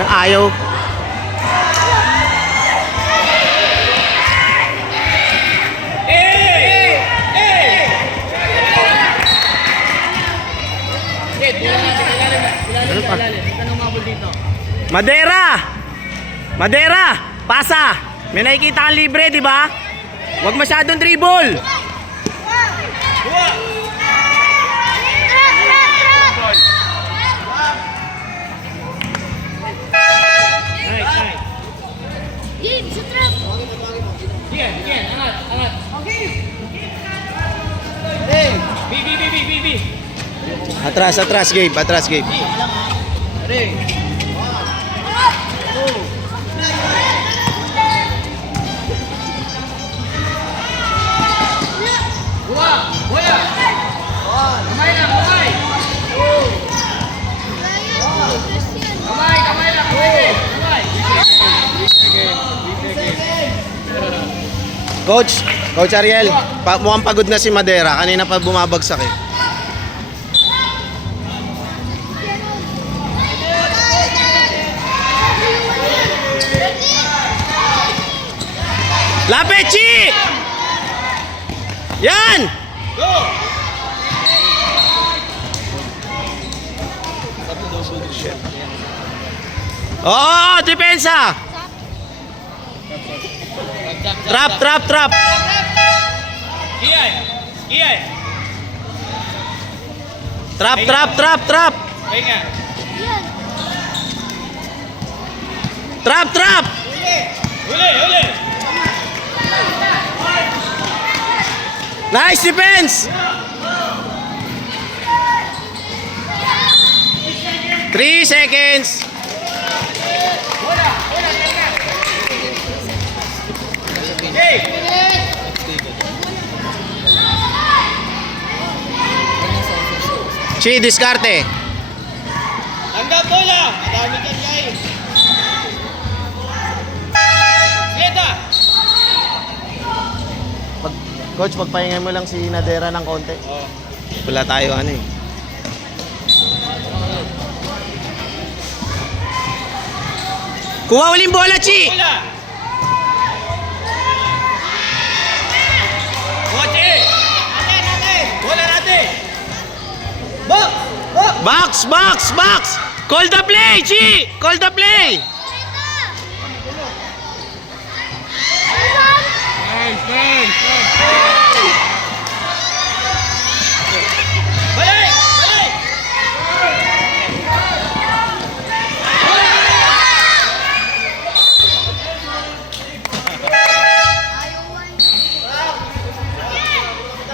Nang ayaw. Madera! Madera! Pasa! May nakikita kang libre, di ba? Huwag masyadong dribble! Game, sa trap! Yan, angat. B. Atras, Gabe. Ready. Bola. Kamay lang. Coach Ariel, mukhang pagod na si Madera. Kanina pa bumabagsak eh. Lapit, Chi! Yan! Go! Oo, depensa! Trap! Iyay! Trap! Pahinga. Trap! Huli! Nice defense! 3 seconds! Chi, diskarte. Tanggap bola! Madami dyan, guys. Eta! Coach, pagpahinga mo lang si Nadera ng konti. Oh. Wala tayo ano eh. Kuha uling bola, Chi! Bola! Boche! Bola natin! Box! Call the play, Chi! Call the play! Balik!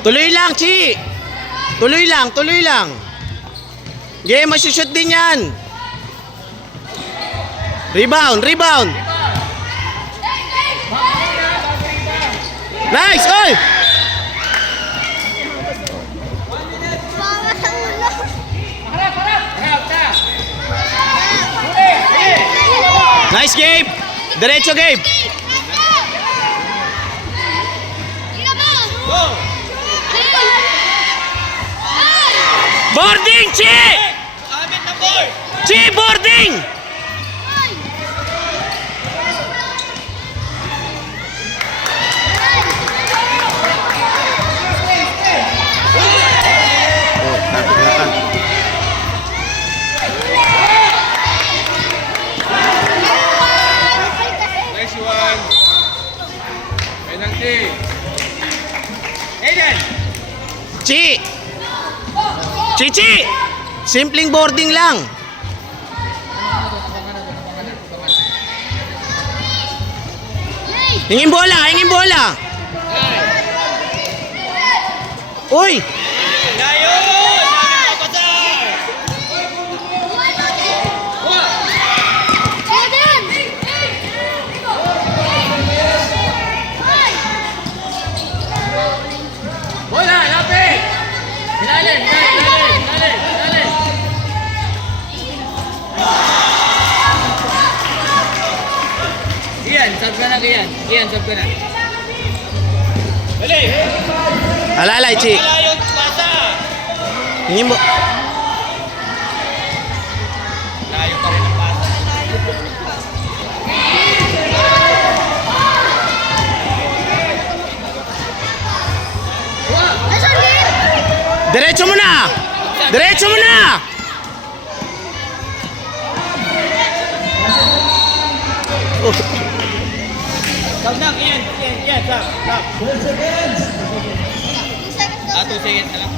Tuloy lang, Chi! Tuloy lang. Game, masushoot din yan. Rebound! Nice! Oy! Bawa sa ulo! Harap ka! Nice, Gabe! Diretso, Gabe! Go! Boarding, Chi! Amin na board! Chi, boarding! Nice one! Penalty! Aiden! Chi! Simpleng boarding lang. Hingin bola. Uy! Layo! Bola, lapit! Ilalim! Iyan, sab ka na. Dali! Alalay, Chi. Wala yung basa! Hingin mo. Diretso mo na! Diretso mo na! Stop na, Ian. Stop. 2 seconds Ah, 2 seconds na lang.